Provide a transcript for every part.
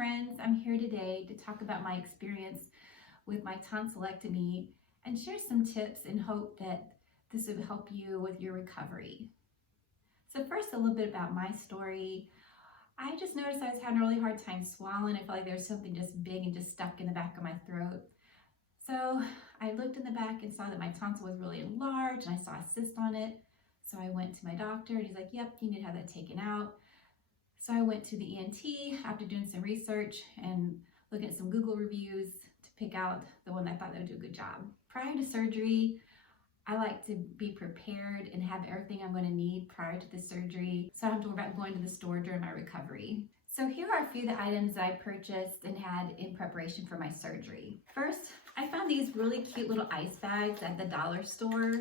friends. I'm here today to talk about my experience with my tonsillectomy and share some tips and hope that this would help you with your recovery. So first, a little bit about my story. I just noticed I was having a really hard time swallowing. I felt like there was something just big and just stuck in the back of my throat. So I looked in the back and saw that my tonsil was really enlarged and I saw a cyst on it. So I went to my doctor and he's like, yep, you need to have that taken out. So I went to the ENT after doing some research and looking at some Google reviews to pick out the one that I thought that would do a good job. Prior to surgery, I like to be prepared and have everything I'm going to need prior to the surgery, so I don't have to worry about going to the store during my recovery. So here are a few of the items that I purchased and had in preparation for my surgery. First, I found these really cute little ice bags at the dollar store.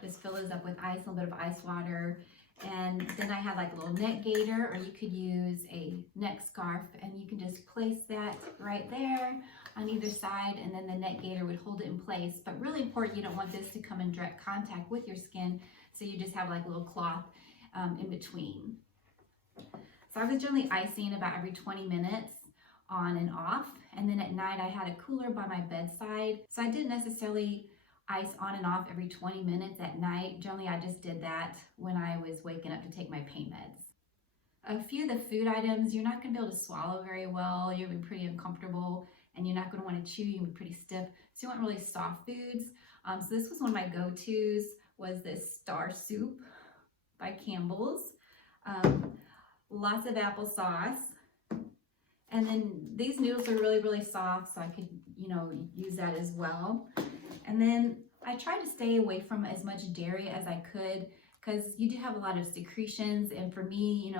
This fills up with ice, a little bit of ice water. And then I had like a little neck gaiter, or you could use a neck scarf, and you can just place that right there on either side, and then the neck gaiter would hold it in place. But really important, you don't want this to come in direct contact with your skin, so you just have like a little cloth in between. So I was generally icing about every 20 minutes on and off, and then at night I had a cooler by my bedside, so I didn't necessarily ice on and off every 20 minutes at night. Generally, I just did that when I was waking up to take my pain meds. A few of the food items, you're not going to be able to swallow very well. You'll be pretty uncomfortable, and you're not going to want to chew. You'll be pretty stiff. So you want really soft foods. So this was one of my go-tos, was this Star Soup by Campbell's. Lots of applesauce. And then these noodles are really, really soft, so I could, use that as well. And then I tried to stay away from as much dairy as I could, because you do have a lot of secretions, and for me,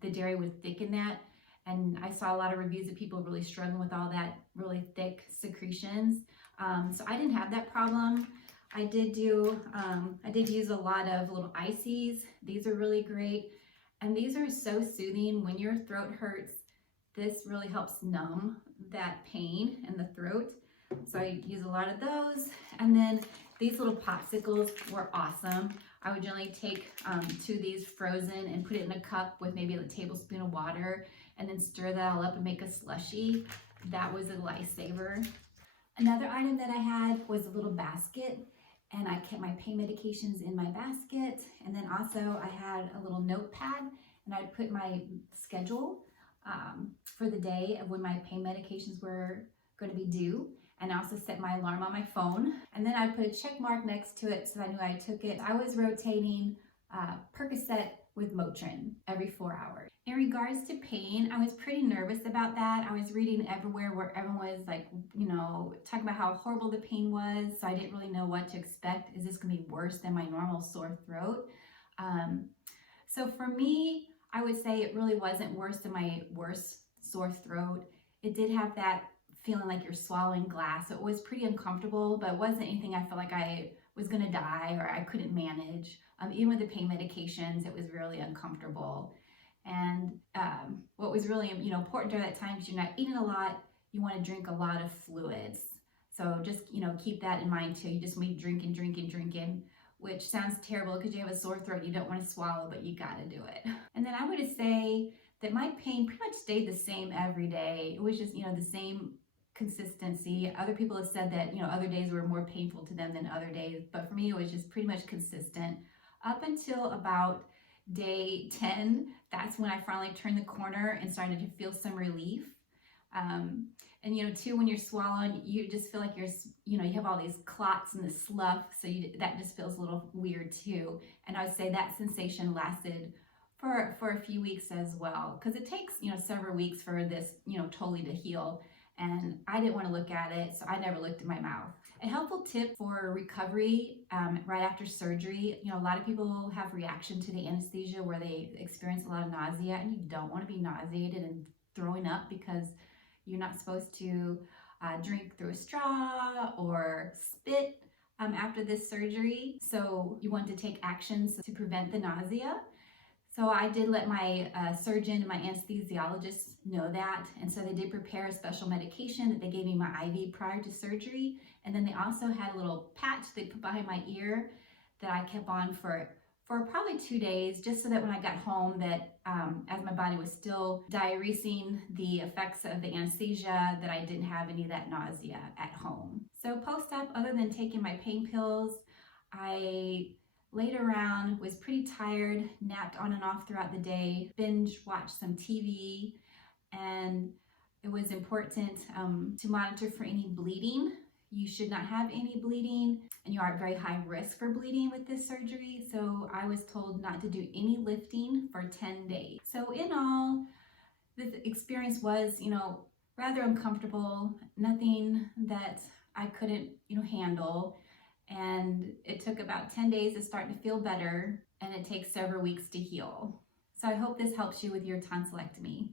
the dairy would thicken that. And I saw a lot of reviews of people really struggling with all that really thick secretions. So I didn't have that problem. I did use a lot of little ices. These are really great. And these are so soothing when your throat hurts. This really helps numb that pain in the throat. So I use a lot of those. And then these little popsicles were awesome. I would generally take 2 of these frozen and put it in a cup with maybe a tablespoon of water, and then stir that all up and make a slushie. That was a lifesaver. Another item that I had was a little basket, and I kept my pain medications in my basket. And then also I had a little notepad, and I'd put my schedule for the day of when my pain medications were going to be due. And I also set my alarm on my phone. And then I put a check mark next to it so I knew I took it. I was rotating Percocet with Motrin every 4 hours. In regards to pain, I was pretty nervous about that. I was reading everywhere where everyone was like, talking about how horrible the pain was. So I didn't really know what to expect. Is this gonna be worse than my normal sore throat? So for me, I would say it really wasn't worse than my worst sore throat. It did have that feeling like you're swallowing glass. So it was pretty uncomfortable, but it wasn't anything I felt like I was gonna die or I couldn't manage. Even with the pain medications, it was really uncomfortable. And what was really important during that time, because you're not eating a lot, you want to drink a lot of fluids. So just keep that in mind too. You just want to be drinking, which sounds terrible because you have a sore throat, you don't want to swallow, but you got to do it. And then I would say that my pain pretty much stayed the same every day. It was just the same consistency. Other people have said that other days were more painful to them than other days, but for me it was just pretty much consistent up until about day 10. That's when I finally turned the corner and started to feel some relief. And too, when you're swallowing, you just feel like you have all these clots and the slough, so that just feels a little weird too. And I would say that sensation lasted for a few weeks as well, because it takes several weeks for this totally to heal. And I didn't want to look at it, so I never looked in my mouth. A helpful tip for recovery right after surgery, a lot of people have reaction to the anesthesia where they experience a lot of nausea, and you don't want to be nauseated and throwing up because you're not supposed to drink through a straw or spit after this surgery. So you want to take actions to prevent the nausea. So I did let my surgeon and my anesthesiologist know that. And so they did prepare a special medication that they gave me my IV prior to surgery. And then they also had a little patch they put behind my ear that I kept on for for probably 2 days, just so that when I got home that as my body was still diuresing the effects of the anesthesia, that I didn't have any of that nausea at home. So post-op, other than taking my pain pills, I laid around, was pretty tired, napped on and off throughout the day, binge watched some TV, and it was important to monitor for any bleeding. You should not have any bleeding, and you are at very high risk for bleeding with this surgery. So I was told not to do any lifting for 10 days. So in all, the experience was, rather uncomfortable, nothing that I couldn't, handle. And it took about 10 days to start to feel better, and it takes several weeks to heal. So I hope this helps you with your tonsillectomy.